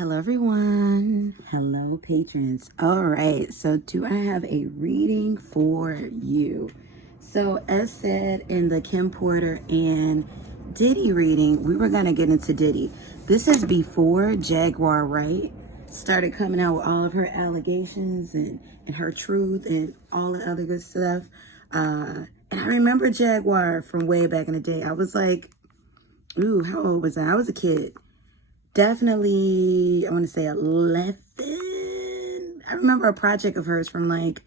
Hello everyone. Hello patrons. All right, so do I have a reading for you? So as said in the Kim Porter and Diddy reading, we were going to get into Diddy. This is before Jaguar Wright started coming out with all of her allegations and her truth and all the other good stuff. And I remember Jaguar from way back in the day. I was like, ooh, how old was I? I was a kid. Definitely, I want to say 11. I remember a project of hers from like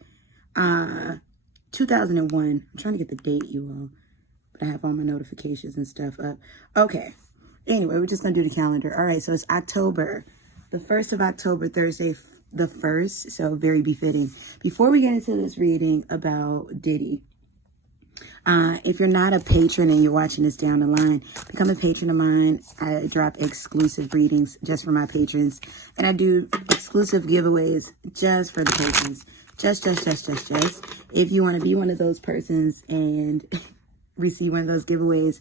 2001. I'm trying to get the date, you all. But I have all my notifications and stuff up. Okay. Anyway, we're just going to do the calendar. All right, so it's October. The 1st of October, Thursday the 1st. So very befitting. Before we get into this reading about Diddy, if you're not a patron and you're watching this down the line, become a patron of mine. I drop exclusive readings just for my patrons. And I do exclusive giveaways just for the patrons. Just. If you want to be one of those persons and receive one of those giveaways,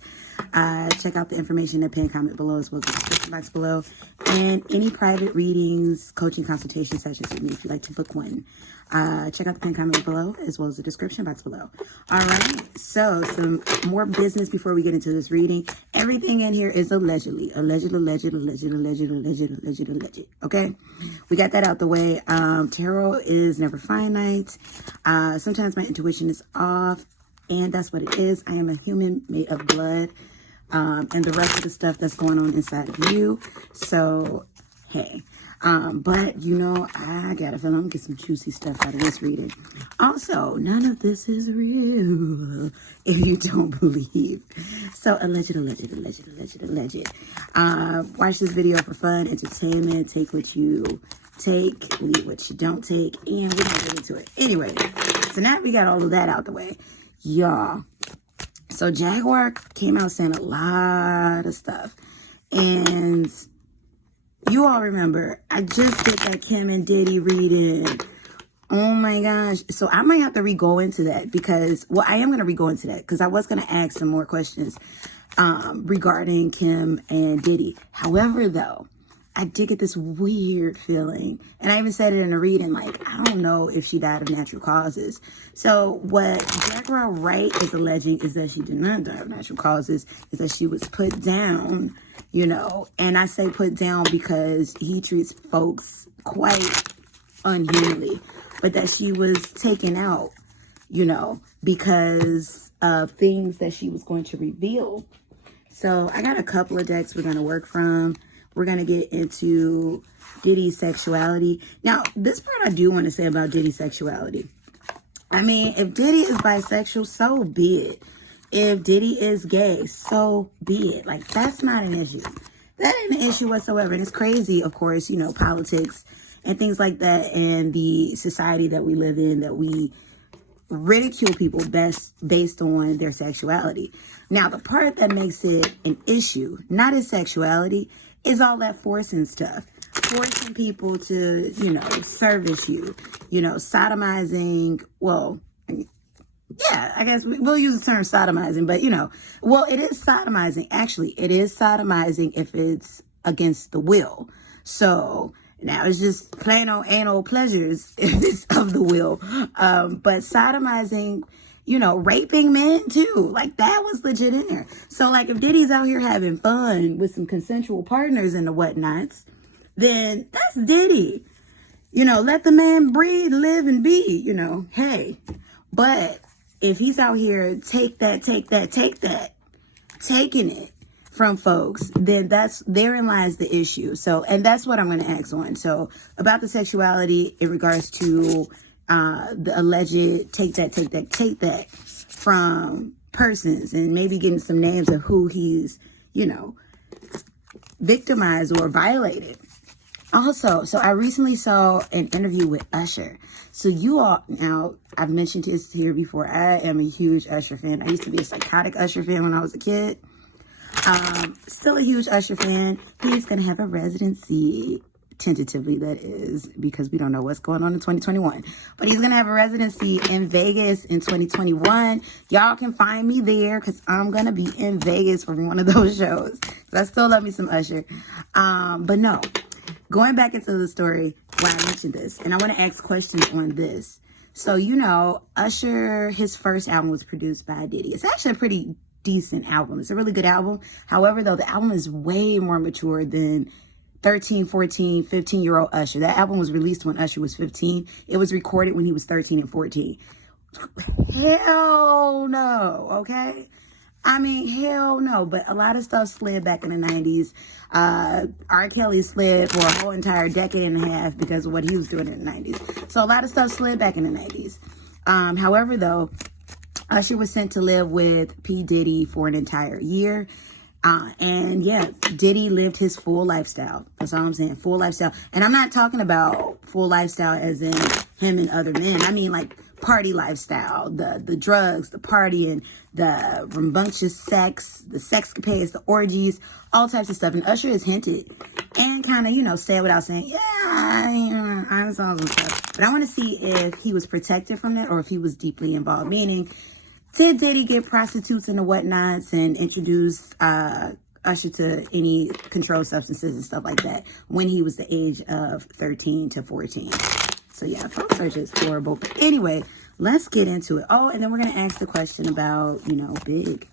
check out the information in the pinned comment below as well as the description box below. And any private readings, coaching consultation sessions with me if you'd like to book one. Check out the pinned comment below as well as the description box below. All right, so some more business before we get into this reading. Everything in here is allegedly. Alleged. Okay, we got that out the way. Tarot is never finite. Sometimes my intuition is off, and that's what it is. I am a human made of blood, and the rest of the stuff that's going on inside of you. So, hey. But you know, I got a feeling I'm gonna get some juicy stuff out of this reading. Also, none of this is real if you don't believe. So, alleged. Watch this video for fun, entertainment. Take what you take, leave what you don't take, and we're gonna get into it. Anyway, so now we got all of that out the way, y'all. So, Jaguar came out saying a lot of stuff, and you all remember, I just did that Kim and Diddy reading. Oh my gosh. So I might have to re-go into that because, well, I am going to re-go into that because I was going to ask some more questions regarding Kim and Diddy. However, though, I did get this weird feeling. And I even said it in a reading, like, I don't know if she died of natural causes. So what Jaguar Wright is alleging is that she did not die of natural causes, is that she was put down, you know. And I say put down because he treats folks quite unhumanly. But that she was taken out, you know, because of things that she was going to reveal. So I got a couple of decks we're going to work from. We're going to get into Diddy Sexuality. Now, this part I do want to say about Diddy Sexuality. I mean, if Diddy is bisexual, so be it. If Diddy is gay, so be it. Like, that's not an issue. That ain't an issue whatsoever. And it's crazy, of course, you know, politics and things like that, and the society that we live in, that we ridicule people based on their sexuality. Now, the part that makes it an issue, not his sexuality, is all that forcing stuff. Forcing people to, you know, service you. You know, sodomizing. Well, yeah, I guess we'll use the term sodomizing, but, you know, well, it is sodomizing. Actually, it is sodomizing if it's against the will. So now it's just plain old anal pleasures if it's of the will. But sodomizing, you know, raping men too. Like, that was legit in there. So, like, if Diddy's out here having fun with some consensual partners and the whatnots, then that's Diddy. You know, let the man breathe, live, and be, you know, hey. But if he's out here taking it from folks, then therein lies the issue. So, and that's what I'm going to ask on. So, about the sexuality in regards to the alleged take that from persons, and maybe getting some names of who he's, you know, victimized or violated. Also, so I recently saw an interview with Usher. So you all, now, I've mentioned this here before, I am a huge Usher fan. I used to be a psychotic Usher fan when I was a kid. Still a huge Usher fan. He's going to have a residency, tentatively that is, because we don't know what's going on in 2021. But he's going to have a residency in Vegas in 2021. Y'all can find me there because I'm going to be in Vegas for one of those shows. So I still love me some Usher. But no. going back into the story, why I mentioned this, and I want to ask questions on this. So, you know, Usher, his first album was produced by Diddy. It's actually a pretty decent album. It's a really good album. However, though, the album is way more mature than 13, 14, 15-year-old Usher. That album was released when Usher was 15. It was recorded when he was 13 and 14. Hell no, okay? I mean, hell no. But a lot of stuff slid back in the 90s. R. Kelly slid for a whole entire decade and a half because of what he was doing in the 90s. So a lot of stuff slid back in the 90s. However, though, Usher was sent to live with P. Diddy for an entire year. And yeah, Diddy lived his full lifestyle. That's all I'm saying. Full lifestyle. And I'm not talking about full lifestyle as in him and other men. I mean like party lifestyle, the drugs, the partying, the rambunctious sex, the sexcapades, the orgies, all types of stuff. And Usher has hinted and kind of, you know, said without saying, yeah, I saw some stuff. But I want to see if he was protected from that or if he was deeply involved. Meaning, did Diddy get prostitutes and the whatnots and introduce Usher to any controlled substances and stuff like that when he was the age of 13 to 14? So yeah, phone search is horrible. But anyway, let's get into it. Oh, and then we're going to ask the question about, you know, Big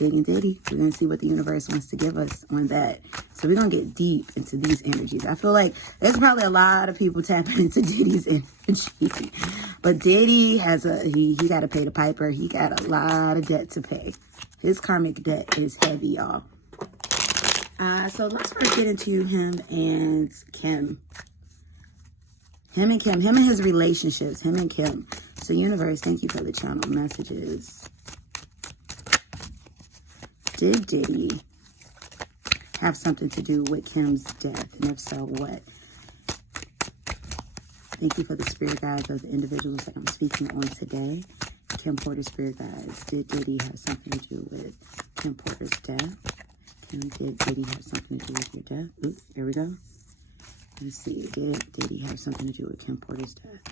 and Diddy. We're going to see what the universe wants to give us on that. So we're going to get deep into these energies. I feel like there's probably a lot of people tapping into Diddy's energy. But Diddy has he got to pay the piper. He got a lot of debt to pay. His karmic debt is heavy, y'all. So let's first get into him and Kim. Him and his relationships. Him and Kim. So universe, thank you for the channel messages. Did Diddy have something to do with Kim's death? And if so, what? Thank you for the spirit guides of the individuals that I'm speaking on today. Kim Porter's spirit guides. Did Diddy have something to do with Kim Porter's death? Did Diddy have something to do with your death? Ooh, here we go. Let's see. Did Diddy have something to do with Kim Porter's death?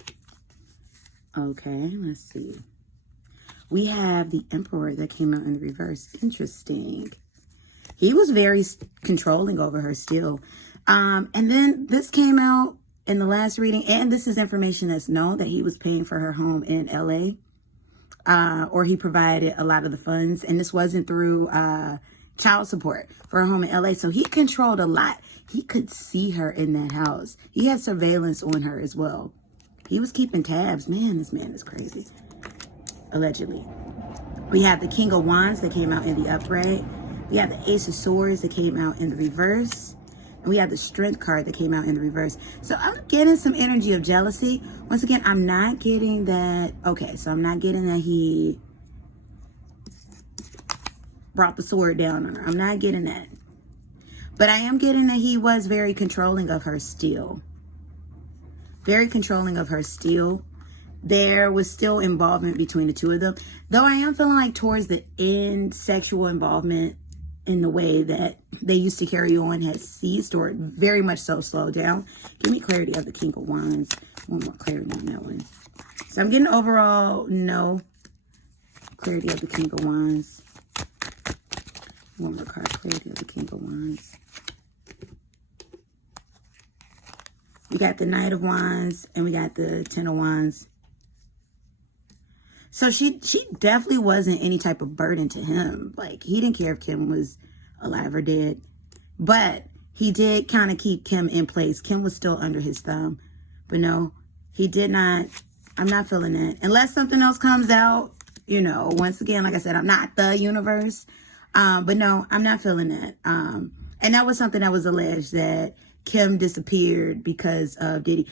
Okay, let's see. We have the Emperor that came out in the reverse. Interesting. He was very controlling over her still. And then this came out in the last reading. And this is information that's known that he was paying for her home in LA. Or he provided a lot of the funds. And this wasn't through child support for her home in LA. So he controlled a lot. He could see her in that house. He had surveillance on her as well. He was keeping tabs. Man, this man is crazy. Allegedly. We have the King of Wands that came out in the upright. We have the Ace of Swords that came out in the reverse. And we have the Strength card that came out in the reverse. So I'm getting some energy of jealousy. Once again, I'm not getting that. Okay, so I'm not getting that he brought the sword down on her. I'm not getting that. But I am getting that he was very controlling of her still. Very controlling of her still. There was still involvement between the two of them. Though I am feeling like towards the end, sexual involvement in the way that they used to carry on has ceased or very much so slowed down. Give me clarity of the King of Wands. One more clarity on that one. So I'm getting overall no. Clarity of the King of Wands. One more card. Clarity of the King of Wands. We got the Knight of Wands and we got the Ten of Wands. So she definitely wasn't any type of burden to him. Like, he didn't care if Kim was alive or dead. But he did kind of keep Kim in place. Kim was still under his thumb. But no, he did not. I'm not feeling that. Unless something else comes out, you know, once again, like I said, I'm not the universe. But no, I'm not feeling that. And that was something that was alleged, that Kim disappeared because of Diddy.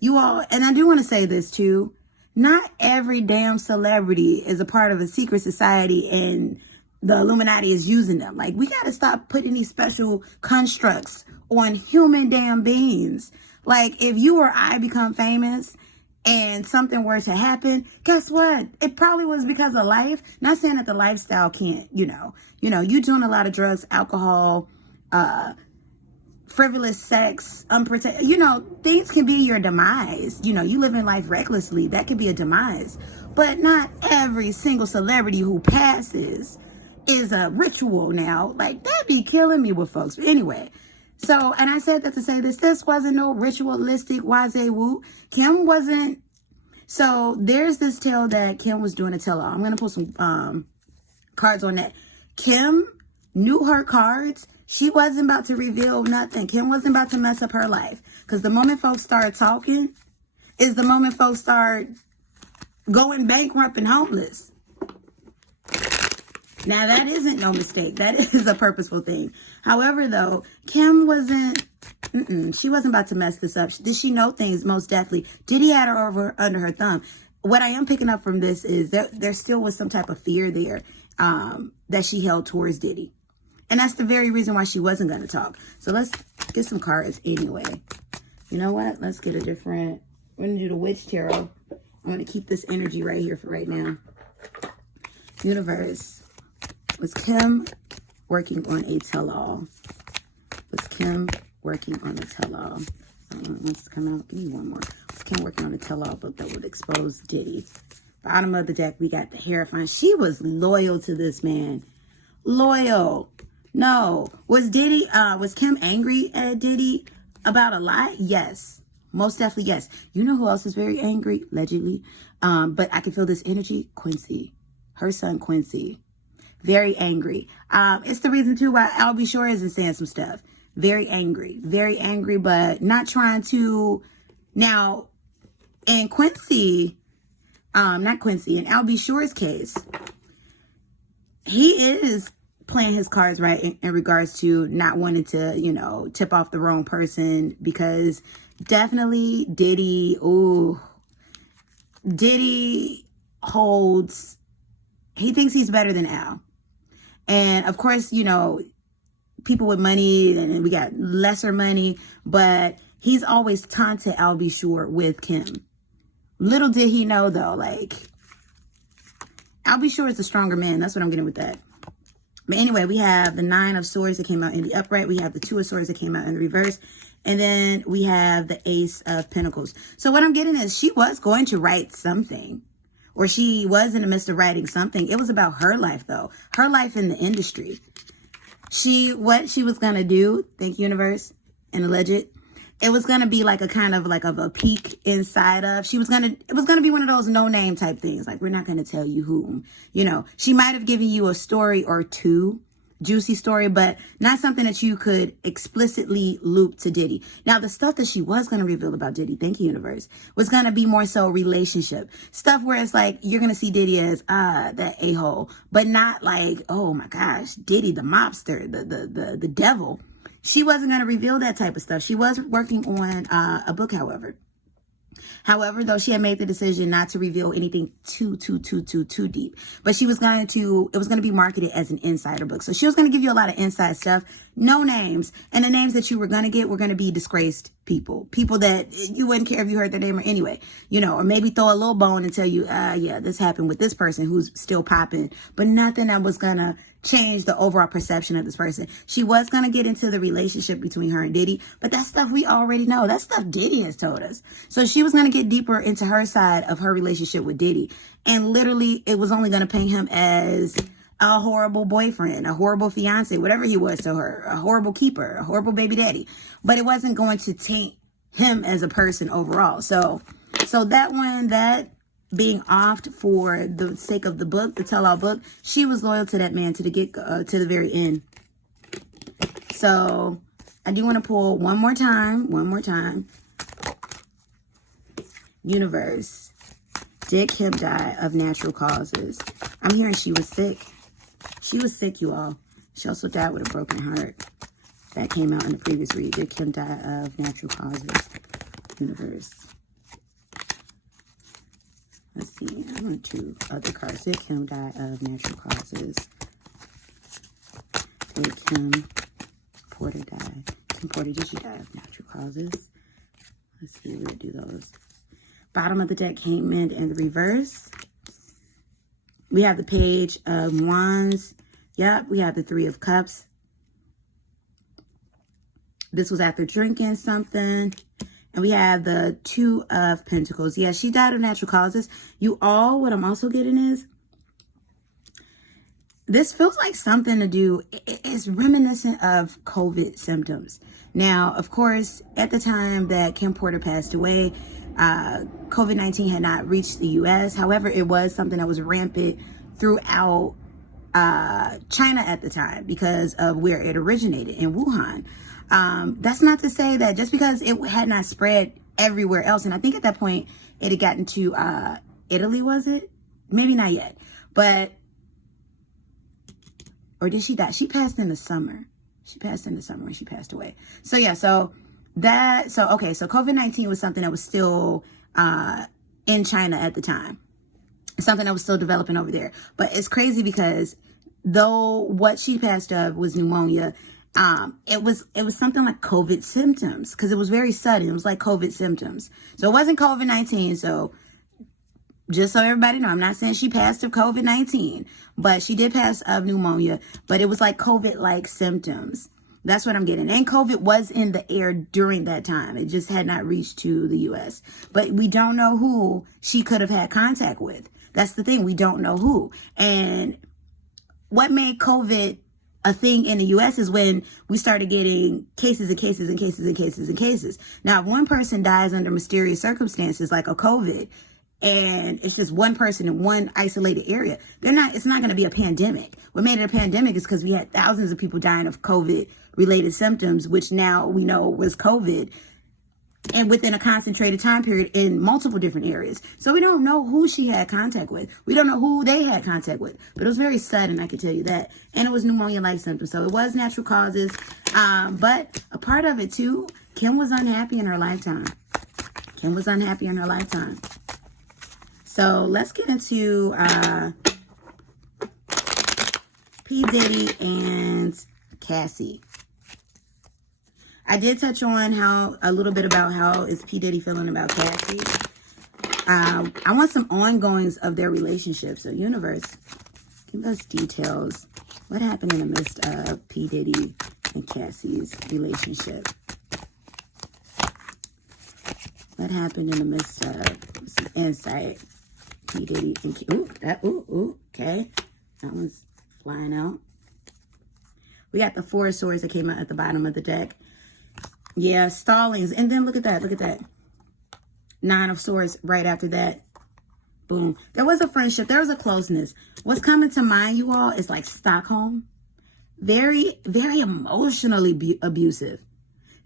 You all, and I do want to say this too. Not every damn celebrity is a part of a secret society and the Illuminati is using them. Like, we got to stop putting these special constructs on human damn beings. Like, if you or I become famous and something were to happen, guess what? It probably was because of life. Not saying that the lifestyle can't, you doing a lot of drugs, alcohol, frivolous sex, unprotected, things can be your demise. You live in life recklessly. That could be a demise. But not every single celebrity who passes is a ritual now. Like, that'd be killing me with folks. But anyway, So, and I said that to say this wasn't no ritualistic wazoo. Kim wasn't. So there's this tale that Kim was doing a tell-all. I'm going to put some cards on that. Kim knew her cards. She wasn't about to reveal nothing. Kim wasn't about to mess up her life. Because the moment folks start talking is the moment folks start going bankrupt and homeless. Now, that isn't no mistake. That is a purposeful thing. However, though, Kim wasn't, she wasn't about to mess this up. Did she know things? Most definitely. Diddy had her over under her thumb. What I am picking up from this is there still was some type of fear there that she held towards Diddy. And that's the very reason why she wasn't going to talk. So let's get some cards anyway. You know what? Let's get a different, we're going to do the Witch Tarot. I'm going to keep this energy right here for right now. Universe. Was Kim working on a tell-all? Was Kim working on a tell-all? Let's come out. Give me one more. Was Kim working on a tell-all book that would expose Diddy? Bottom of the deck, we got the Hierophant. She was loyal to this man. Loyal. No. Was Kim angry at Diddy about a lie? Yes. Most definitely, yes. You know who else is very angry? Allegedly. But I can feel this energy. Quincy. Her son, Quincy. Very angry. It's the reason, too, why Albie Shore isn't saying some stuff. Very angry, but not trying to. Now, in Quincy, not Quincy, in Albie Shore's case, he is playing his cards right in regards to not wanting to, tip off the wrong person, because definitely Diddy holds, he thinks he's better than Al. And of course, people with money, and we got lesser money, but he's always taunted Albie Shore with Kim. Little did he know, though, Albie Shore is the stronger man. That's what I'm getting with that. But anyway, we have the 9 of Swords that came out in the upright. We have the 2 of Swords that came out in the reverse. And then we have the Ace of Pentacles. So what I'm getting is she was going to write something. Or she was in the midst of writing something. It was about her life, though. Her life in the industry. What she was going to do, thank you, universe, and alleged, it was going to be like a kind of a peek inside of, it was going to be one of those no-name type things. We're not going to tell you whom. She might have given you a story or two, juicy story, but not something that you could explicitly loop to Diddy. Now, the stuff that she was going to reveal about Diddy, thank you, universe, was going to be more so relationship stuff, where it's you're going to see Diddy as that a-hole, but not oh my gosh, Diddy the mobster, the devil. She wasn't going to reveal that type of stuff. She was working on a book, however. However, though, she had made the decision not to reveal anything too deep. But it was going to be marketed as an insider book. So she was going to give you a lot of inside stuff, no names. And the names that you were going to get were going to be disgraced people. People that you wouldn't care if you heard their name or anyway, or maybe throw a little bone and tell you, yeah, this happened with this person who's still popping. But nothing that was going to change the overall perception of this person. She was going to get into the relationship between her and Diddy, but that stuff we already know. That stuff Diddy has told us. So she was going to get deeper into her side of her relationship with Diddy. And literally, it was only going to paint him as a horrible boyfriend, a horrible fiance, whatever he was to her, a horrible keeper, a horrible baby daddy. But it wasn't going to taint him as a person overall. So that being offed for the sake of the book, the tell-all book, she was loyal to that man to the very end. So I do want to pull one more time. Universe, did Kim die of natural causes? I'm hearing she was sick. She was sick, you all. She also died with a broken heart. That came out in the previous read. Did Kim die of natural causes? Universe. Let's see. I want 2 other cards. Did Kim die of natural causes? Did Kim Porter die? Kim Porter, did she die of natural causes? Let's see. We're going to do those. Bottom of the deck came in the reverse. We have the Page of Wands. Yep, we have the 3 of Cups. This was after drinking something. And we have the 2 of Pentacles. Yeah, she died of natural causes. You all, what I'm also getting is, this feels like something to do, it's reminiscent of COVID symptoms. Now, of course, at the time that Kim Porter passed away, COVID-19 had not reached the U.S. However, it was something that was rampant throughout China at the time because of where it originated, in Wuhan. That's not to say that just because it had not spread everywhere else, and I think at that point it had gotten to Italy, was it? Maybe not yet, but, or did she die? She passed in the summer. She passed in the summer when she passed away. So yeah, so COVID-19 was something that was still in China at the time. Something that was still developing over there. But it's crazy because though what she passed of was pneumonia, it was something like COVID symptoms, because it was very sudden. It was like COVID symptoms. So it wasn't COVID-19. So just so everybody know, I'm not saying she passed of COVID-19, but she did pass of pneumonia, but it was like COVID-like symptoms. That's what I'm getting. And COVID was in the air during that time. It just had not reached to the U.S. But we don't know who she could have had contact with. That's the thing. We don't know who. And what made COVID a thing in the U.S. is when we started getting cases and cases and cases and cases and cases. Now, if one person dies under mysterious circumstances like a COVID, and it's just one person in one isolated area, it's not going to be a pandemic. What made it a pandemic is because we had thousands of people dying of COVID-related symptoms, which now we know was COVID, and within a concentrated time period in multiple different areas. So we don't know who she had contact with. We don't know who they had contact with. But it was very sudden, I can tell you that. And it was pneumonia-like symptoms. So it was natural causes. But a part of it, too, Kim was unhappy in her lifetime. Kim was unhappy in her lifetime. So let's get into P. Diddy and Cassie. I did touch on a little bit about how is P. Diddy feeling about Cassie. I want some ongoings of their relationship. So universe, give us details. What happened in the midst of P. Diddy and Cassie's relationship? What happened in the midst of some insight? P. Diddy and okay. That one's flying out. We got the Four of Swords that came out at the bottom of the deck. Yeah, stallings. And then look at that. Look at that. Nine of Swords right after that. Boom. There was a friendship. There was a closeness. What's coming to mind, you all, is like Stockholm. Very, very emotionally abusive.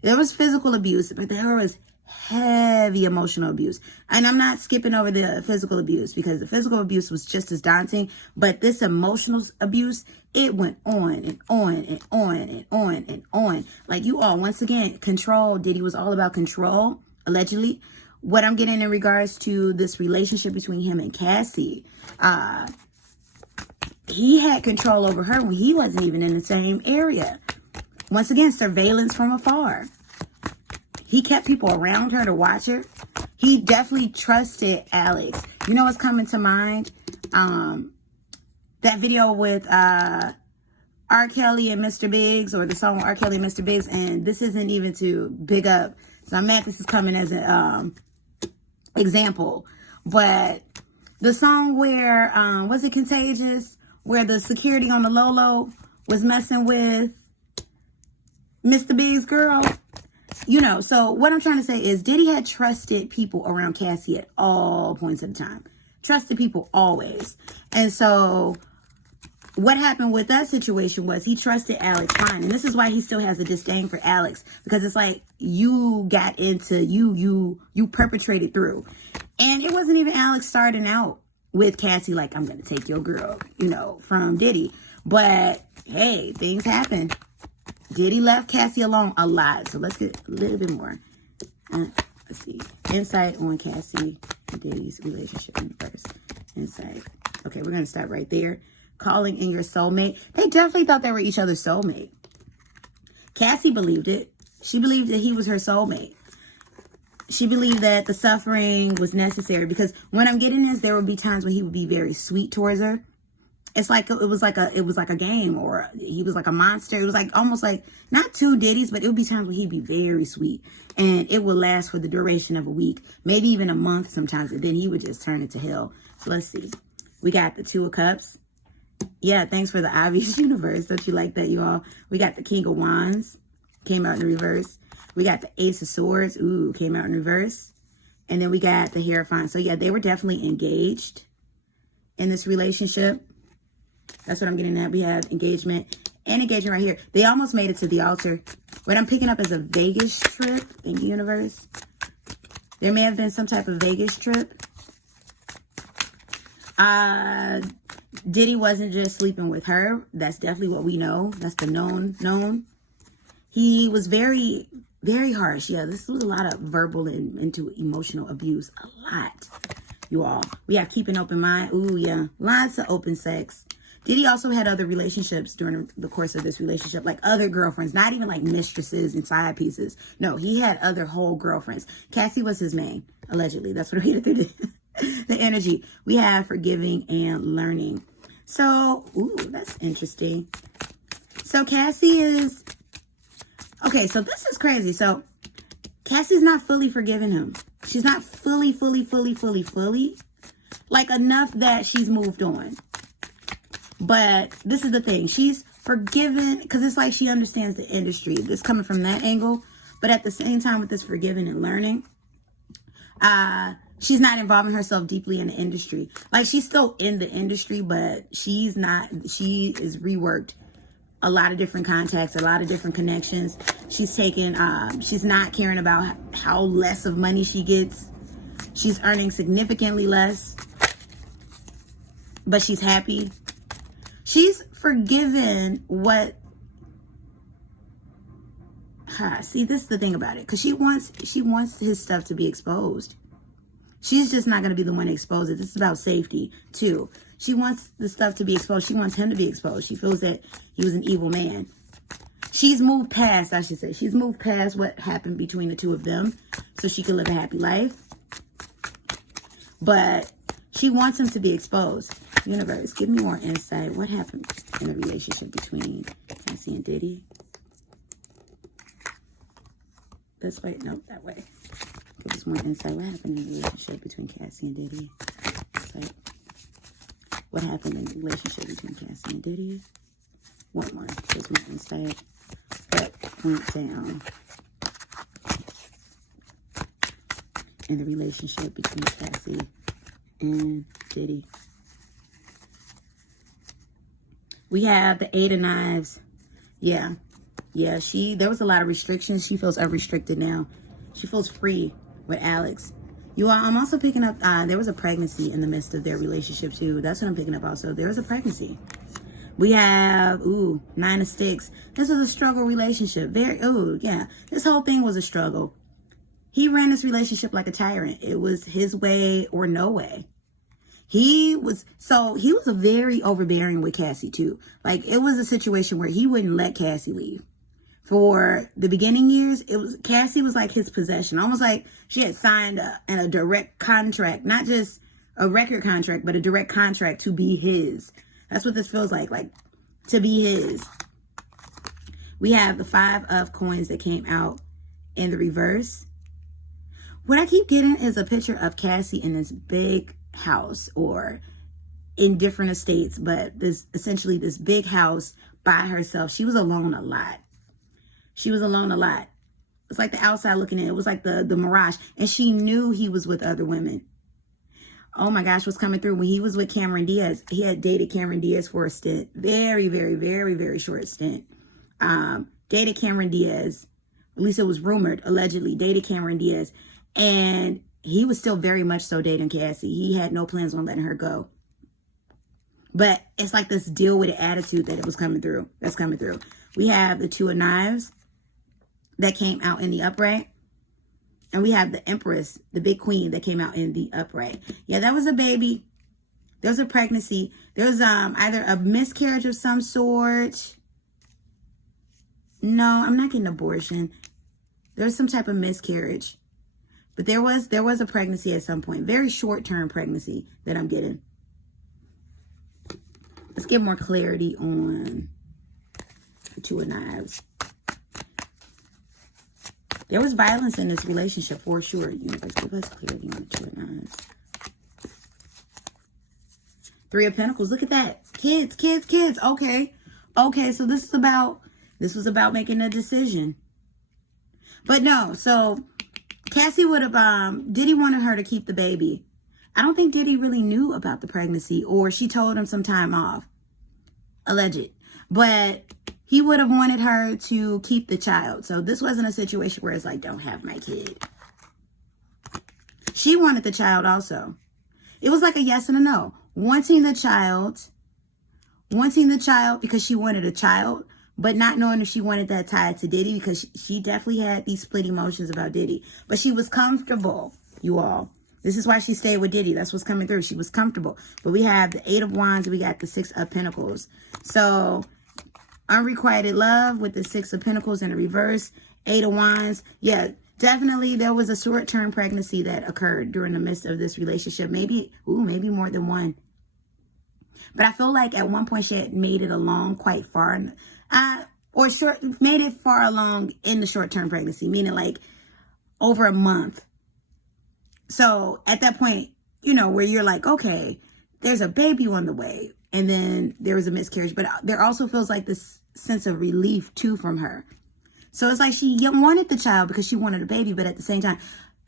There was physical abuse, but there was heavy emotional abuse. And I'm not skipping over the physical abuse because the physical abuse was just as daunting. But this emotional abuse, it went on and on and on and on and on. Like, you all, once again, control. Diddy was all about control, allegedly. What I'm getting in regards to this relationship between him and Cassie, he had control over her when he wasn't even in the same area. Once again, surveillance from afar. He kept people around her to watch her. He definitely trusted Alex. You know what's coming to mind? That video with R. Kelly and Mr. Biggs, or the song with R. Kelly and Mr. Biggs. And this isn't even to big up. So I'm mad this is coming as an example. But the song where, was it Contagious? Where the security on the low was messing with Mr. Biggs' girl. You know, so what I'm trying to say is Diddy had trusted people around Cassie at all points of the time. Trusted people always. And so what happened with that situation was he trusted Alex fine. And this is why he still has a disdain for Alex. Because it's like you got into, you perpetrated through. And it wasn't even Alex starting out with Cassie like, I'm going to take your girl, you know, from Diddy. But hey, things happen. Diddy left Cassie alone a lot. So let's get a little bit more. Let's see. Insight on Cassie and Diddy's relationship universe. Insight. Okay, we're going to start right there. Calling in your soulmate. They definitely thought they were each other's soulmate. Cassie believed it. She believed that he was her soulmate. She believed that the suffering was necessary. Because what I'm getting is there would be times when he would be very sweet towards her. It's like it was like a game, or he was like a monster. It was like almost like not two Diddies, but it would be times when he'd be very sweet, and it would last for the duration of a week, maybe even a month sometimes, and then he would just turn it to hell. So let's see. We got the Two of Cups. Yeah, thanks for the obvious universe. Don't you like that, you all? We got the King of Wands. Came out in the reverse. We got the Ace of Swords. Ooh, came out in reverse. And then we got the Hierophant. So yeah, they were definitely engaged in this relationship. That's what I'm getting at. We have engagement and engagement right here. They almost made it to the altar. What I'm picking up is a Vegas trip in the universe. There may have been some type of Vegas trip. Diddy wasn't just sleeping with her. That's definitely what we know. That's the known. He was very, very harsh. Yeah, this was a lot of verbal and into emotional abuse. A lot, you all. We have keep an open mind. Ooh, yeah. Lots of open sex. Diddy also had other relationships during the course of this relationship, like other girlfriends, not even like mistresses and side pieces. No, he had other whole girlfriends. Cassie was his main, allegedly. That's what we read through the energy. We have forgiving and learning. So, ooh, that's interesting. So Cassie is, okay, so this is crazy. So Cassie's not fully forgiving him. She's not fully, like enough that she's moved on. But this is the thing. She's forgiven because it's like she understands the industry. This coming from that angle. But at the same time with this forgiving and learning, she's not involving herself deeply in the industry. Like she's still in the industry, but she's not. She is reworked a lot of different contacts, a lot of different connections. She's taken, she's not caring about how less of money she gets. She's earning significantly less, but she's happy. She's forgiven what, see, this is the thing about it. Because she wants his stuff to be exposed. She's just not going to be the one to expose it. This is about safety, too. She wants the stuff to be exposed. She wants him to be exposed. She feels that he was an evil man. She's moved past, I should say. She's moved past what happened between the two of them so she can live a happy life. But she wants him to be exposed. Universe, give me more insight. What happened in the relationship between Cassie and Diddy? This way? Nope, that way. Give us more insight. What happened in the relationship between Cassie and Diddy? Insight. What happened in the relationship between Cassie and Diddy? One more. Give us more insight. What went down in the relationship between Cassie and Diddy? We have the Eight of Knives. Yeah. Yeah, there was a lot of restrictions. She feels unrestricted now. She feels free with Alex. You all, I'm also picking up, there was a pregnancy in the midst of their relationship too. That's what I'm picking up also. There was a pregnancy. We have, ooh, Nine of Sticks. This was a struggle relationship. Yeah. This whole thing was a struggle. He ran this relationship like a tyrant. It was his way or no way. He was a very overbearing with Cassie too. Like it was a situation where he wouldn't let Cassie leave. For the beginning years, Cassie was like his possession. Almost like she had signed a direct contract, not just a record contract, but a direct contract to be his. That's what this feels like to be his. We have the Five of Coins that came out in the reverse. What I keep getting is a picture of Cassie in this big house or in different estates, but essentially this big house by herself. She was alone a lot. It's like the outside looking in. It was like the mirage. And she knew he was with other women. Oh my gosh, what's coming through? When he was with Cameron Diaz, he had dated Cameron Diaz for a stint. Very, very, very, very short stint. Dated Cameron Diaz. At least it was rumored, allegedly, dated Cameron Diaz. And he was still very much so dating Cassie. He had no plans on letting her go. But it's like this deal with the attitude that it was coming through. That's coming through. We have the Two of Knives that came out in the upright. And we have the Empress, the big queen that came out in the upright. Yeah, that was a baby. There was a pregnancy. There was either a miscarriage of some sort. No, I'm not getting abortion. There's some type of miscarriage. But there was a pregnancy at some point. Very short-term pregnancy that I'm getting. Let's get more clarity on the Two of Knives. There was violence in this relationship for sure. Universe, give us clarity on the Two of Knives. Three of Pentacles. Look at that. Kids. Okay. Okay, so this was about making a decision. But no, so Cassie would have, Diddy wanted her to keep the baby. I don't think Diddy really knew about the pregnancy, or she told him some time off. Alleged. But he would have wanted her to keep the child. So this wasn't a situation where it's like, don't have my kid. She wanted the child also. It was like a yes and a no. Wanting the child because she wanted a child, but not knowing if she wanted that tied to Diddy, because she definitely had these split emotions about Diddy. But she was comfortable, you all. This is why she stayed with Diddy. That's what's coming through. She was comfortable. But we have the 8 of Wands and we got the 6 of Pentacles. So, unrequited love with the 6 of Pentacles in the reverse. 8 of Wands. Yeah, definitely there was a short-term pregnancy that occurred during the midst of this relationship. Maybe more than one. But I feel like at one point she had made it along quite far. Made it far along in the short-term pregnancy. Meaning like over a month. So at that point, you know, where you're like, okay, there's a baby on the way. And then there was a miscarriage. But there also feels like this sense of relief too from her. So it's like she wanted the child because she wanted a baby. But at the same time,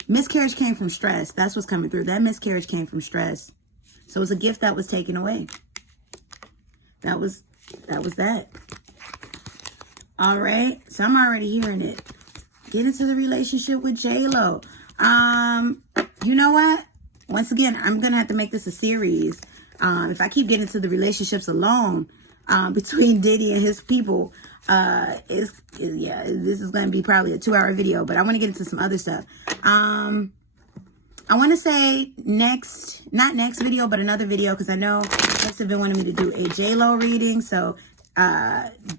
miscarriage came from stress. That's what's coming through. That miscarriage came from stress. So it was a gift that was taken away. That was that. All right. So I'm already hearing it. Get into the relationship with J-Lo. You know what? Once again, I'm going to have to make this a series. If I keep getting to the relationships alone, between Diddy and his people, this is going to be probably a 2-hour video, but I want to get into some other stuff. I want to say not next video, but another video, because I know folks have been wanting me to do a J-Lo reading. So,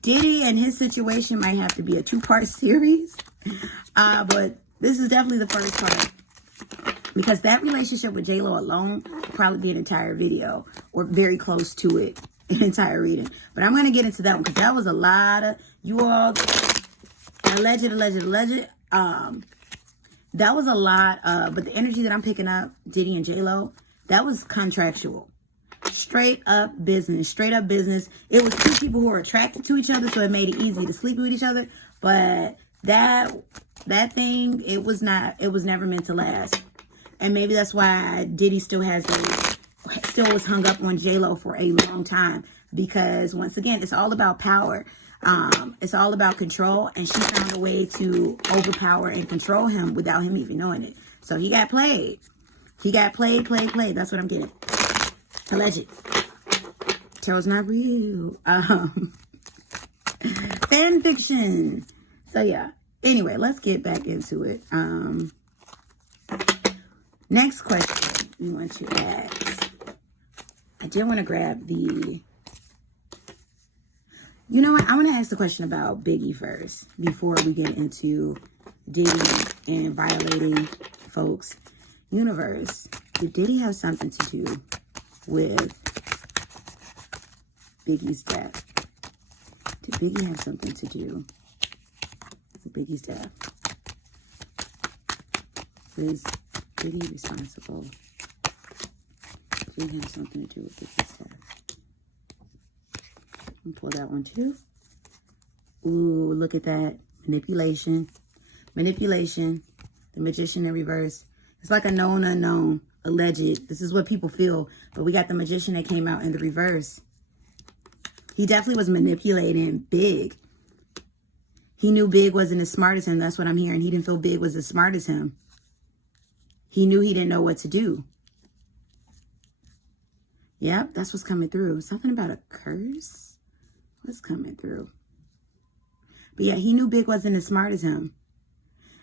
Diddy and his situation might have to be a 2-part series. But this is definitely the first part. Because that relationship with J-Lo alone will probably be an entire video, or very close to it, an entire reading. But I'm going to get into that one, because that was a lot of, you all, alleged. That was a lot of, but the energy that I'm picking up, Diddy and J-Lo, that was contractual. Straight up business. It was 2 people who were attracted to each other, so it made it easy to sleep with each other. But that thing, it was never meant to last. And maybe that's why Diddy still was hung up on J-Lo for a long time. Because once again, it's all about power. It's all about control. And she found a way to overpower and control him without him even knowing it. So he got played. That's what I'm getting. Alleged. Tarot's not real. Fan fiction. So yeah. Anyway, let's get back into it. Next question we want to ask. I did want to grab the... You know what? I want to ask the question about Biggie first before we get into Diddy and violating folks' universe. Did Diddy have something to do with Biggie's death? Did Biggie have something to do with Biggie's death? Is Diddy responsible? Did he have something to do with Biggie's death? Pull that one too. Ooh, look at that. Manipulation. The Magician in reverse. It's like a known unknown. Alleged. This is what people feel. But we got the Magician that came out in the reverse. He definitely was manipulating Big. He knew Big wasn't as smart as him. That's what I'm hearing. He didn't feel Big was as smart as him. He knew he didn't know what to do. Yep, that's what's coming through. Something about a curse? What's coming through? But yeah, he knew Big wasn't as smart as him.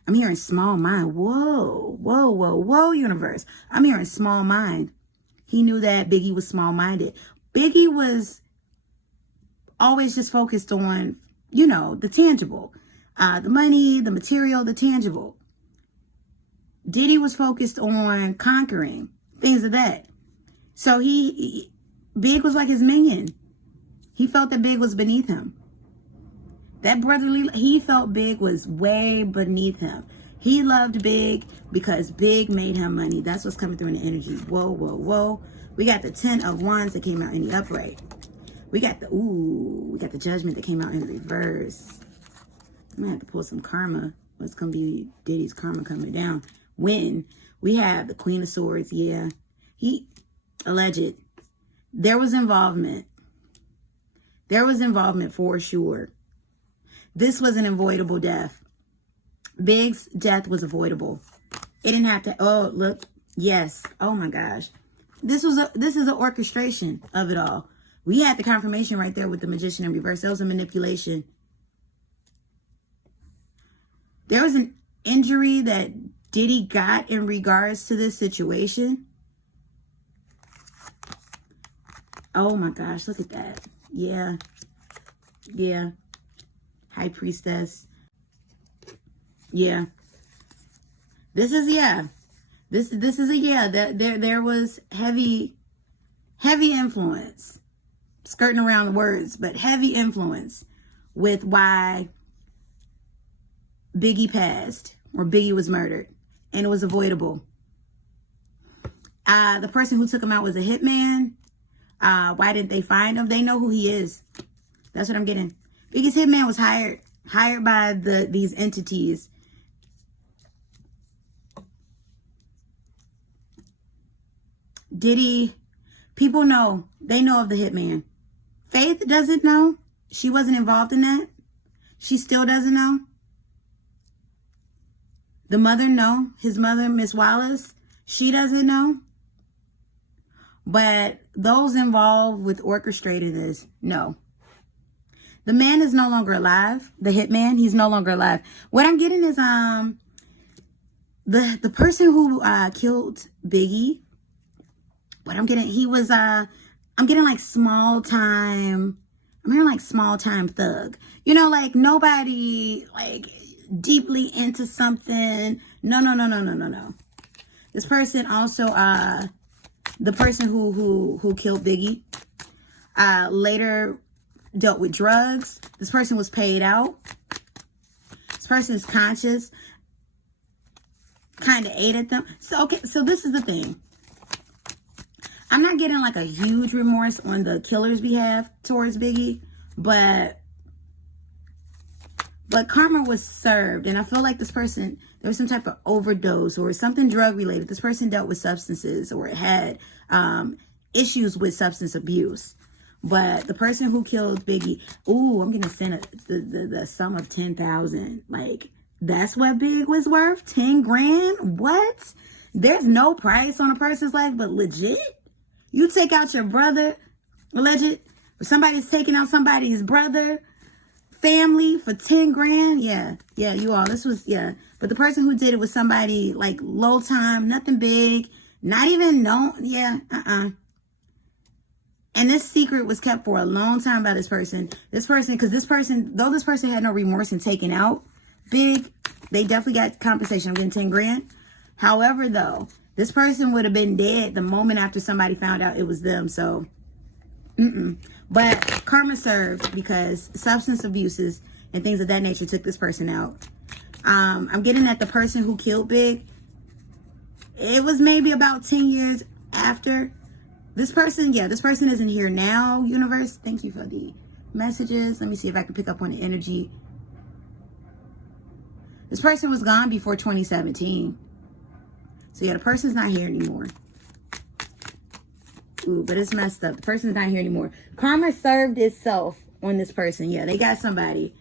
I'm hearing small mind. Whoa, universe. I'm hearing small mind. He knew that Biggie was small-minded. Biggie was always just focused on, you know, the tangible. The money, the material, the tangible. Diddy was focused on conquering. Things of that. So Big was like his minion. He felt that Big was beneath him. That brotherly, he felt Big was way beneath him. He loved Big because Big made him money. That's what's coming through in the energy. Whoa. We got the 10 of Wands that came out in the upright. We got the Judgment that came out in the reverse. I'm going to have to pull some karma what's going to be Diddy's karma coming down. When we have the Queen of Swords, yeah. He, alleged. There was involvement. There was involvement for sure. This was an avoidable death. Big's death was avoidable. It didn't have to, oh, look, yes. Oh my gosh. This is an orchestration of it all. We had the confirmation right there with the Magician in reverse. That was a manipulation. There was an injury that Diddy got in regards to this situation. Oh my gosh, look at that. Yeah. Yeah. High Priestess. Yeah. This is, yeah. This is a, yeah. There was heavy influence. Skirting around the words, but heavy influence with why Biggie passed or Biggie was murdered. And it was avoidable. The person who took him out was a hitman. Why didn't they find him? They know who he is. That's what I'm getting. Biggie's hitman was hired by these entities. Diddy, people know. They know of the hitman. Faith doesn't know. She wasn't involved in that. She still doesn't know. The mother, no. His mother, Miss Wallace, she doesn't know. But those involved with orchestrating this, no. The man is no longer alive. The hitman, he's no longer alive. What I'm getting is the person who killed Biggie. What I'm getting, he was I'm getting like small time. I'm hearing like small time thug. You know, like nobody like deeply into something. No. This person also, the person who killed Biggie, later dealt with drugs. This person was paid out. This person is conscious. Kind of aided them. So, okay, so this is the thing. I'm not getting like a huge remorse on the killer's behalf towards Biggie, but karma was served. And I feel like this person, there was some type of overdose or something drug related. This person dealt with substances or had issues with substance abuse. But the person who killed Biggie, ooh, I'm going to send the sum of 10,000. Like, that's what Big was worth? 10 grand? What? There's no price on a person's life, but legit? You take out your brother, alleged, or somebody's taking out somebody's brother, family for 10 grand. Yeah, you all, this was, yeah. But the person who did it was somebody like low time, nothing big, not even known. Yeah, And this secret was kept for a long time by this person. Because this person, though this person had no remorse in taking out Big, they definitely got compensation. I'm getting 10 grand. However, though, this person would have been dead the moment after somebody found out it was them. So, But karma served because substance abuses and things of that nature took this person out. I'm getting that the person who killed Big, it was maybe about 10 years after. This person, yeah, this person isn't here now, universe. Thank you for the messages. Let me see if I can pick up on the energy. This person was gone before 2017. So yeah, the person's not here anymore. Ooh, but it's messed up. The person's not here anymore. Karma served itself on this person. Yeah, they got somebody.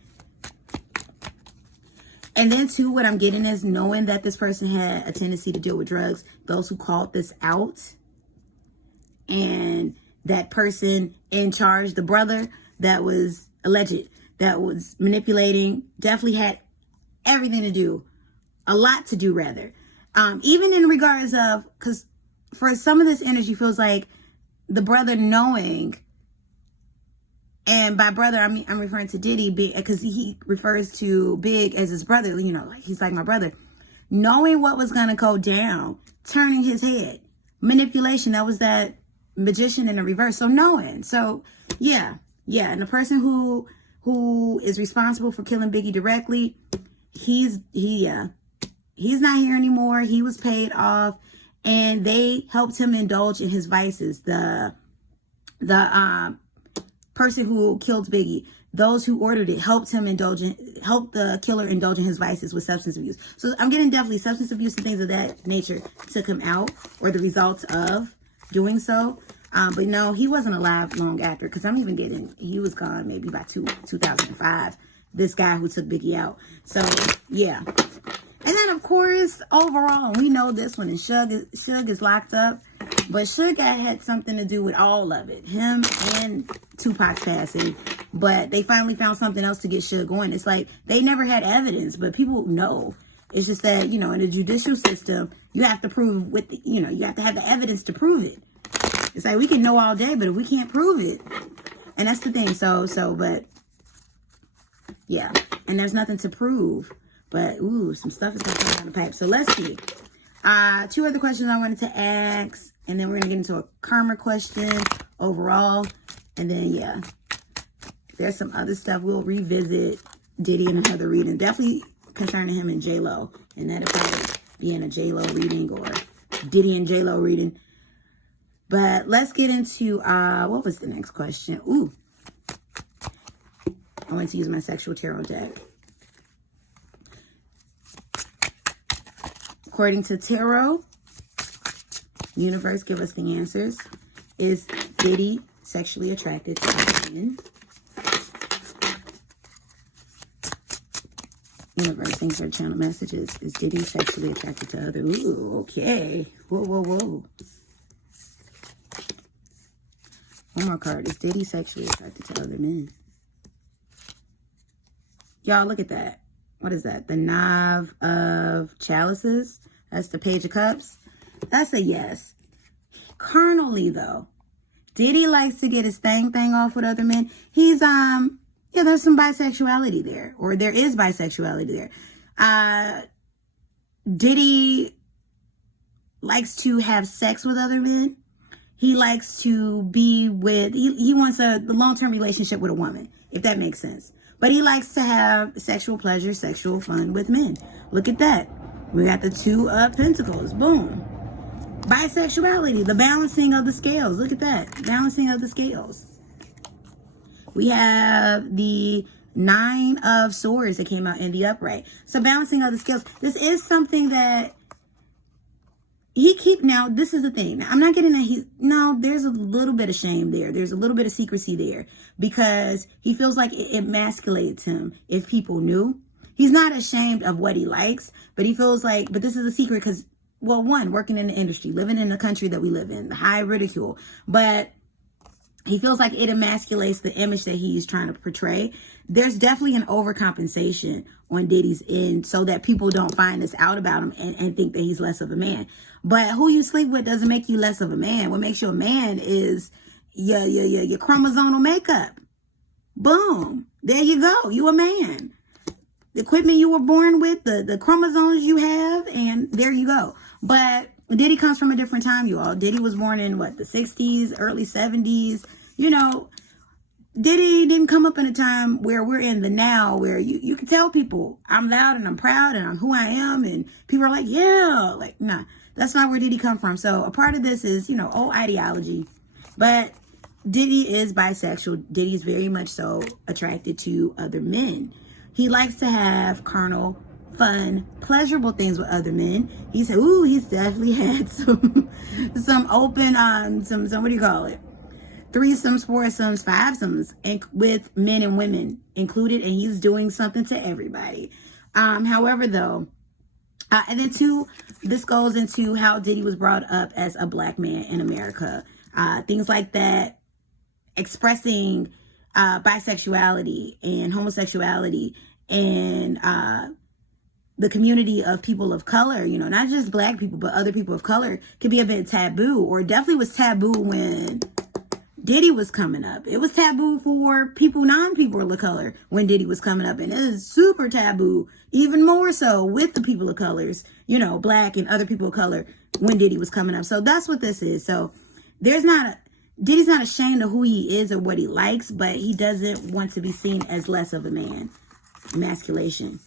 And then too, what I'm getting is knowing that this person had a tendency to deal with drugs. Those who called this out. And that person in charge, the brother that was alleged, that was manipulating, definitely had everything to do. A lot to do, rather. Even in regards of, because for some of this energy feels like the brother knowing, and by brother, I'm referring to Diddy, because he refers to Big as his brother, you know, like he's like my brother. Knowing what was going to go down, turning his head, manipulation, that was that magician in the reverse. So knowing, so yeah. And the person who is responsible for killing Biggie directly, he's not here anymore. He was paid off, and they helped him indulge in his vices. The person who killed Biggie, those who ordered it helped the killer indulge in his vices with substance abuse. So I'm getting definitely substance abuse and things of that nature took him out, or the results of doing so. But no, he wasn't alive long after, because I'm even getting, he was gone maybe by 2005. This guy who took Biggie out. So yeah. And then of course, overall, we know this one, and Suge is locked up. But Suge had something to do with all of it. Him and Tupac's passing. But they finally found something else to get Suge going. It's like they never had evidence, but people know. It's just that, you know, in the judicial system, you have to prove you have to have the evidence to prove it. It's like we can know all day, but if we can't prove it, and that's the thing. But yeah, and there's nothing to prove. But ooh, some stuff is coming down the pipe. So let's see. 2 other questions I wanted to ask, and then we're gonna get into a karma question overall, and then yeah, there's some other stuff we'll revisit. Diddy and another reading, definitely concerning him and J-Lo, and that'll probably be in a J-Lo reading or Diddy and J-Lo reading. But let's get into what was the next question? Ooh, I want to use my sexual tarot deck. According to tarot, universe, give us the answers. Is Diddy sexually attracted to other women? Universe, thanks for channel messages. Is Diddy sexually attracted to other? Ooh, okay. Whoa. One more card. Is Diddy sexually attracted to other men? Y'all, look at that. What is that? The Knave of Chalices. That's the Page of Cups. That's a yes. Carnally, though, Diddy likes to get his thing off with other men. He's, yeah, there's some bisexuality there. Or there is bisexuality there. Diddy likes to have sex with other men. He likes to be with, he wants a long-term relationship with a woman, if that makes sense. But he likes to have sexual pleasure, sexual fun with men. Look at that. We got the 2 of Pentacles. Boom. Bisexuality, the balancing of the scales. Look at that. Balancing of the scales. We have the 9 of Swords that came out in the upright. So balancing of the scales. This is something that now, this is the thing. Now, I'm not getting that there's a little bit of shame there. There's a little bit of secrecy there, because he feels like it emasculates him if people knew. He's not ashamed of what he likes, but he feels like, but this is a secret because, well, one, working in the industry, living in the country that we live in, the high ridicule, but he feels like it emasculates the image that he's trying to portray. There's definitely an overcompensation on Diddy's end so that people don't find this out about him and think that he's less of a man. But who you sleep with doesn't make you less of a man. What makes you a man is your chromosomal makeup. Boom. There you go. You a man. The equipment you were born with, the chromosomes you have, and there you go. But Diddy comes from a different time, you all. Diddy was born in, the 60s, early 70s. You know, Diddy didn't come up in a time where we're in the now, where you can tell people, I'm loud and I'm proud and I'm who I am. And people are like, yeah, nah, that's not where Diddy come from. So a part of this is, old ideology. But Diddy is bisexual. Diddy is very much so attracted to other men. He likes to have carnal, fun, pleasurable things with other men. He said, ooh, he's definitely had some open, some what do you call it? Threesomes, foursomes, fivesomes, and with men and women included, and he's doing something to everybody. However, though, and then two, this goes into how Diddy was brought up as a black man in America. Things like that, expressing bisexuality and homosexuality and the community of people of color, not just black people, but other people of color, could be a bit taboo, or definitely was taboo when Diddy was coming up. It was taboo for non-people of color when Diddy was coming up, and it is super taboo, even more so with the people of colors, black and other people of color when Diddy was coming up. So that's what this is. So Diddy's not ashamed of who he is or what he likes, but he doesn't want to be seen as less of a man. Emasculation.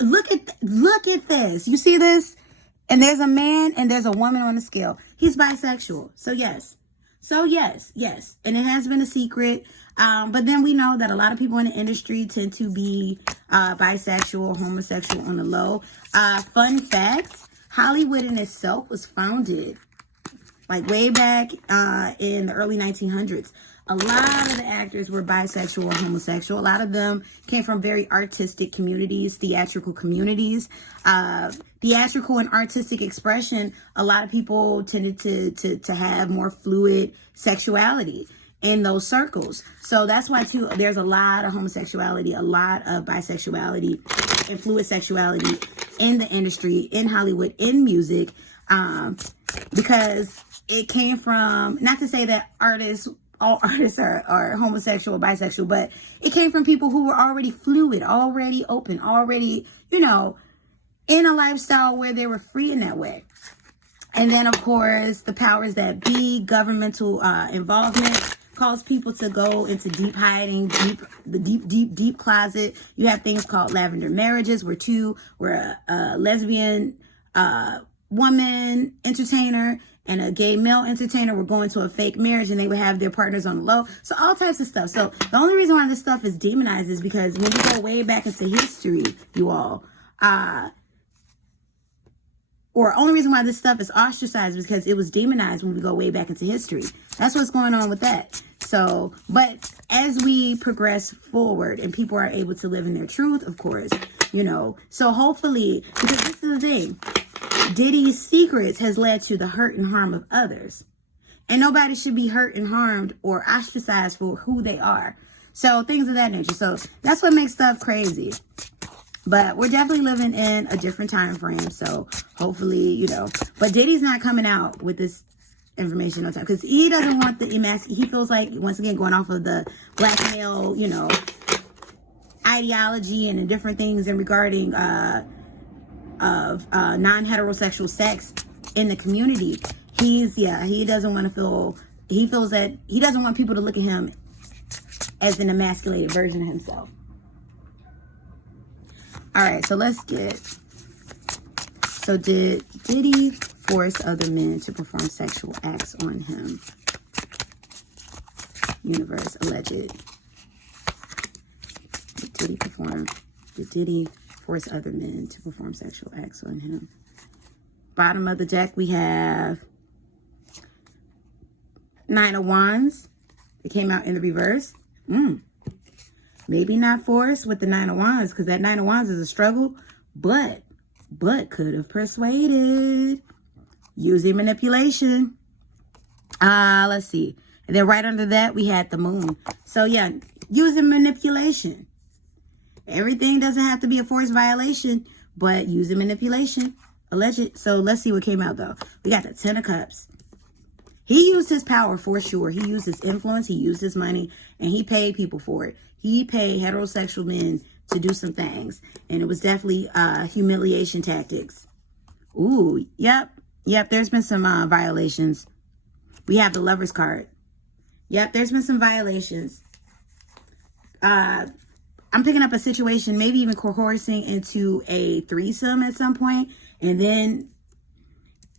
Look at this. You see this? And there's a man and there's a woman on the scale. He's bisexual. So yes. So yes. And it has been a secret. But then we know that a lot of people in the industry tend to be bisexual, homosexual on the low. Fun fact, Hollywood in itself was founded like way back in the early 1900s. A lot of the actors were bisexual or homosexual. A lot of them came from very artistic communities, theatrical communities. Theatrical and artistic expression, a lot of people tended to have more fluid sexuality in those circles. So that's why, too, there's a lot of homosexuality, a lot of bisexuality and fluid sexuality in the industry, in Hollywood, in music, because it came from, not to say that all artists are homosexual or bisexual, but it came from people who were already fluid, already open, already, in a lifestyle where they were free in that way. And then, of course, the powers that be, governmental involvement, cause people to go into deep hiding, deep closet. You have things called lavender marriages, where a lesbian woman entertainer and a gay male entertainer were going to a fake marriage, and they would have their partners on the low. So all types of stuff. So the only reason why this stuff is demonized is because when we go way back into history, you all, or only reason why this stuff is ostracized is because it was demonized when we go way back into history. That's what's going on with that. So, but as we progress forward and people are able to live in their truth, of course, so hopefully, because this is the thing, Diddy's secrets has led to the hurt and harm of others. And nobody should be hurt and harmed or ostracized for who they are. So things of that nature. So that's what makes stuff crazy. But we're definitely living in a different time frame. So hopefully, but Diddy's not coming out with this information on time because he doesn't want the he feels like, once again, going off of the black male, ideology and the different things in regarding non-heterosexual sex in the community. He doesn't want to he feels that he doesn't want people to look at him as an emasculated version of himself. All right, so let's so did Diddy force other men to perform sexual acts on him? Universe, alleged. Did Diddy force other men to perform sexual acts on him? Bottom of the deck, we have Nine of Wands. It came out in the reverse. Maybe not forced with the Nine of Wands, because that Nine of Wands is a struggle, but could have persuaded. Using manipulation. Let's see. And then right under that, we had the Moon. So yeah, using manipulation. Everything doesn't have to be a forced violation, but using manipulation, alleged. So let's see what came out, though. We got the Ten of Cups. He used his power for sure. He used his influence. He used his money, and he paid people for it. He paid heterosexual men to do some things, and it was definitely humiliation tactics. Ooh, yep. There's been some violations. We have the Lover's card. Yep, there's been some violations. I'm picking up a situation, maybe even coercing into a threesome at some point, and then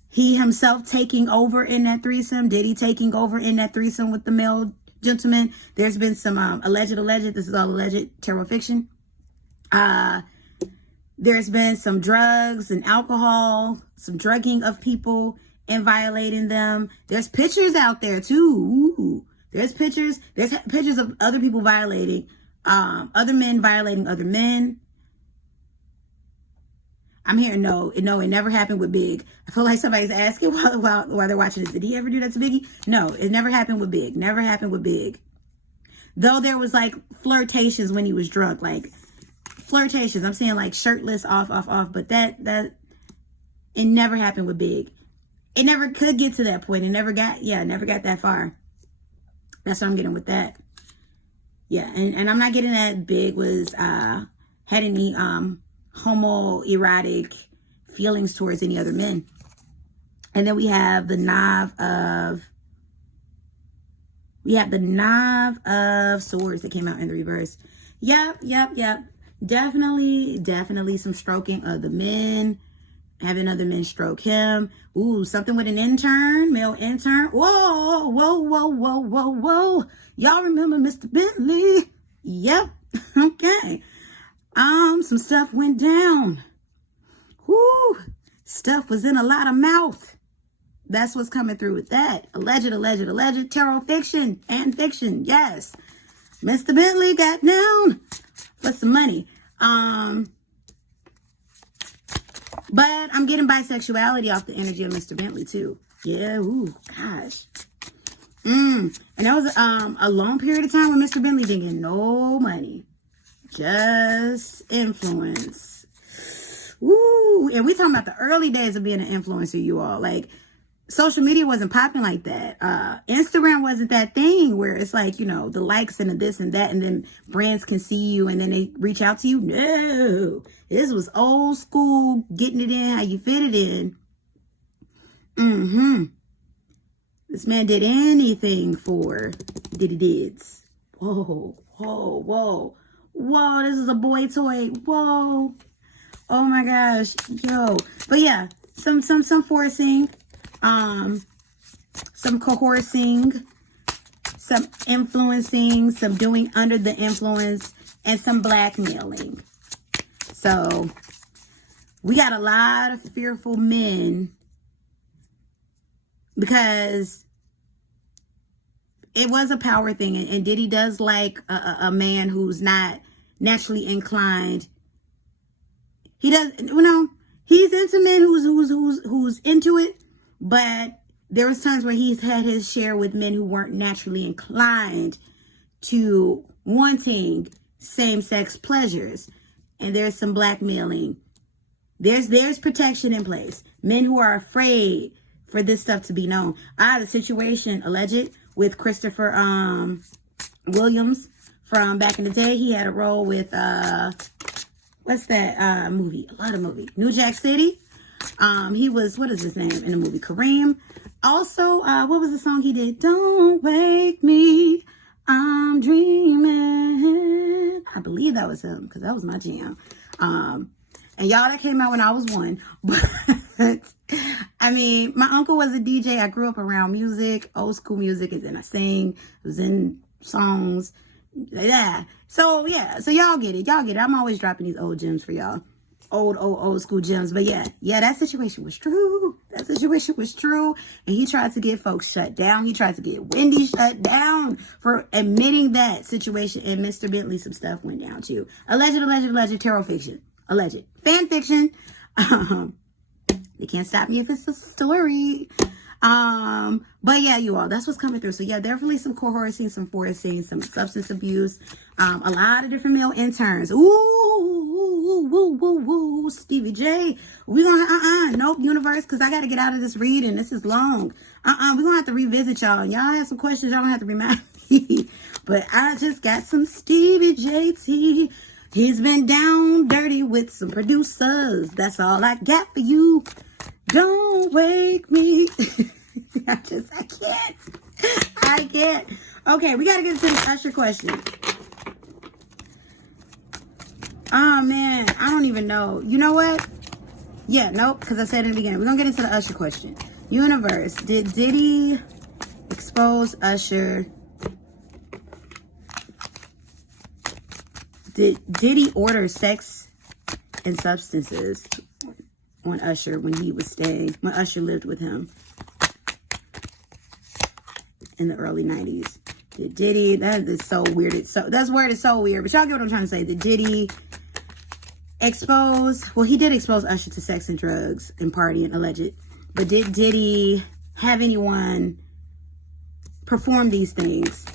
he himself taking over in that threesome. Diddy taking over in that threesome with the male gentleman. There's been some alleged. This is all alleged tarot fiction. There's been some drugs and alcohol, some drugging of people and violating them. There's pictures out there too. Ooh. There's pictures of other people violating, other men violating other men. I'm hearing no, it never happened with Big. I feel like somebody's asking while they're watching this. Did he ever do that to Biggie? No, it never happened with Big. Never happened with Big. Though there was like flirtations when he was drunk, like flirtations. I'm saying like shirtless, off, but that it never happened with Big. It never could get to that point. It never got that far. That's what I'm getting with that. Yeah, and I'm not getting that Big was had any homoerotic feelings towards any other men. And then we have the Knave of Swords that came out in the reverse. Yep. Definitely some stroking of the men. having other men stroke him. Ooh, something with an intern, male intern. Whoa, whoa, whoa, whoa, whoa, whoa. Y'all remember Mr. Bentley? Yep. Okay. Some stuff went down. Whoo. Stuff was in a lot of mouth. That's what's coming through with that. Alleged tarot fiction and fiction. Yes. Mr. Bentley got down for some money. But I'm getting bisexuality off the energy of Mr. Bentley too. Yeah, ooh, gosh. And that was a long period of time when Mr. Bentley didn't get no money. Just influence. Ooh, and we talking about the early days of being an influencer, you all. Like, social media wasn't popping like that. Instagram wasn't that thing where it's like, you know, the likes and the this and that, and then brands can see you and then they reach out to you. No, this was old school, getting it in how you fit it in. This man did anything for Diddy Dids. Whoa, whoa, whoa, whoa, this is a boy toy. Whoa. Oh my gosh. Yo. But yeah, some forcing. Some coercing, some influencing, some doing under the influence, and some blackmailing. So we got a lot of fearful men because it was a power thing, and Diddy does like a man who's not naturally inclined. He does, you know, he's into men who's into it. But there was times where he's had his share with men who weren't naturally inclined to wanting same-sex pleasures. And there's some blackmailing. There's protection in place. Men who are afraid for this stuff to be known. I had a situation, alleged, with Christopher Williams from back in the day. He had a role with, what's that movie? A lot of movies. New Jack City. He was, what is his name in the movie? Kareem. Also, what was the song he did? Don't wake me, I'm dreaming. I believe that was him, because that was my jam. And y'all, that came out when I was 1. But, I mean, my uncle was a DJ. I grew up around music, old school music, and then I sang, was in songs. Yeah. So, yeah. So, y'all get it. Y'all get it. I'm always dropping these old gems for y'all. Old school gems. But yeah, that situation was true. That situation was true. And he tried to get folks shut down. He tried to get Wendy shut down for admitting that situation. And Mr. Bentley, some stuff went down too. Alleged tarot fiction. Alleged. Fan fiction. They can't stop me if it's a story. But yeah, you all, that's what's coming through. So yeah, definitely some coercing, some forcing, some substance abuse, a lot of different male interns. Ooh, Stevie J. We gonna, nope, universe, because I got to get out of this reading. This is long. We're gonna have to revisit y'all. Y'all have some questions y'all don't have to remind me. But I just got some Stevie J tea. He's been down dirty with some producers. That's all I got for you. Don't wake me. I can't. Okay, we got to get into the Usher question. Oh, man. I don't even know. You know what? Yeah, nope, because I said in the beginning. We're going to get into the Usher question. Universe, did Diddy expose Usher? Did Diddy order sex and substances on Usher when Usher lived with him in the early 90s? Did Diddy, that is so weird. That word is so weird, but y'all get what I'm trying to say. Did Diddy expose, well, he did expose Usher to sex and drugs and partying, alleged. But did Diddy have anyone perform these things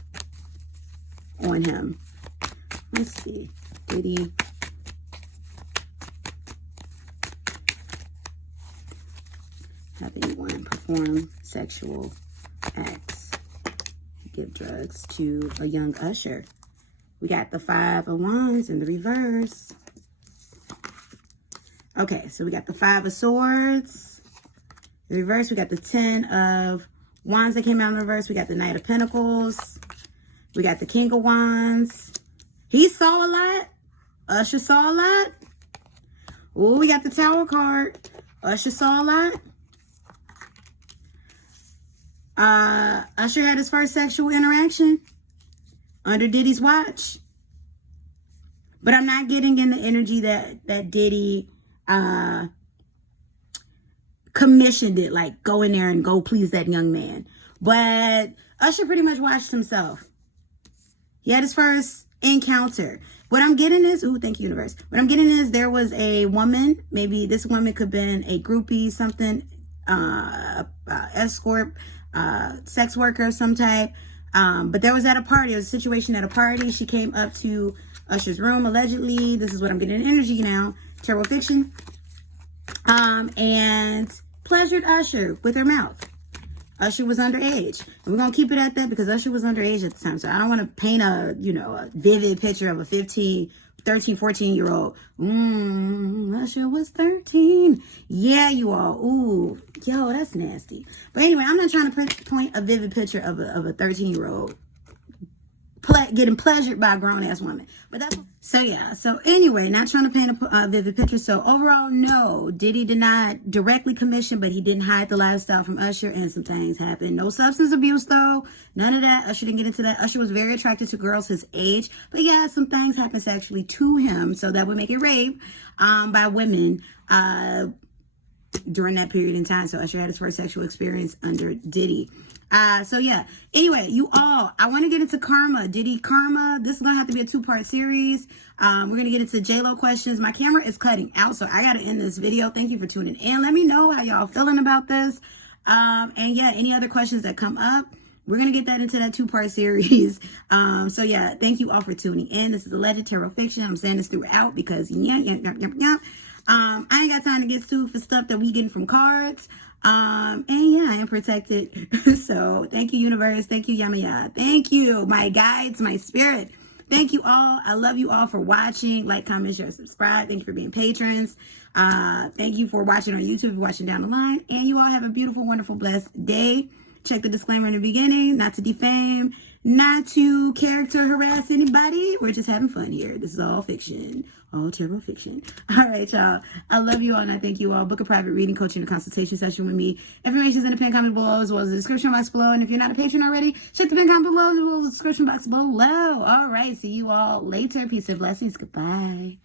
on him? Let's see. Diddy have anyone perform sexual acts, give drugs to a young Usher? We got the 5 of Wands in the reverse. Okay, so we got the 5 of Swords. In reverse, we got the 10 of Wands that came out in reverse. We got the Knight of Pentacles. We got the King of Wands. He saw a lot. Usher saw a lot. Oh, we got the Tower card. Usher saw a lot. Usher had his first sexual interaction under Diddy's watch. But I'm not getting in the energy that Diddy commissioned it, like go in there and go please that young man. But Usher pretty much watched himself. He had his first encounter. What I'm getting is, ooh, thank you, universe. What I'm getting is there was a woman, maybe this woman could have been a groupie, something, escort, sex worker of some type. But there was at a party, there was a situation at a party. She came up to Usher's room, allegedly. This is what I'm getting in energy now. Terrible fiction. And pleasured Usher with her mouth. Usher was underage. And we're going to keep it at that because Usher was underage at the time. So I don't want to paint a vivid picture of a 13, 14-year-old. Usher was 13. Yeah, you all. Ooh, yo, that's nasty. But anyway, I'm not trying to point a vivid picture of a 13-year-old getting pleasured by a grown-ass woman. But that's... So, yeah. So, anyway, not trying to paint a vivid picture. So, overall, no. Diddy did not directly commission, but he didn't hide the lifestyle from Usher, and some things happened. No substance abuse, though. None of that. Usher didn't get into that. Usher was very attracted to girls his age. But, yeah, some things happened sexually to him, so that would make it rape by women during that period in time. So, Usher had his first sexual experience under Diddy. So yeah, anyway, you all, I want to get into karma, Diddy karma. This is going to have to be a 2-part series. We're going to get into J-Lo questions. My camera is cutting out, so I got to end this video. Thank you for tuning in. Let me know how y'all feeling about this. And yeah, any other questions that come up, we're going to get that into that 2-part series. So yeah, thank you all for tuning in. This is Alleged Tarot Fiction. I'm saying this throughout because I ain't got time to get sued for stuff that we getting from cards. And yeah, I am protected. So thank you, universe. Thank you, Yamaya. Thank you, my guides, my spirit. Thank you all. I love you all for watching. Like, comment, share, subscribe. Thank you for being patrons. Thank you for watching on YouTube, watching down the line. And you all have a beautiful, wonderful, blessed day. Check the disclaimer in the beginning, not to defame, not to character harass anybody. We're just having fun here. This is all fiction, all tarot fiction. All right, y'all. I love you all and I thank you all. Book a private reading, coaching, and consultation session with me. Information is in the pinned comment below as well as the description box below. And if you're not a patron already, check the pinned comment below as well as the description box below. All right, see you all later. Peace and blessings. Goodbye.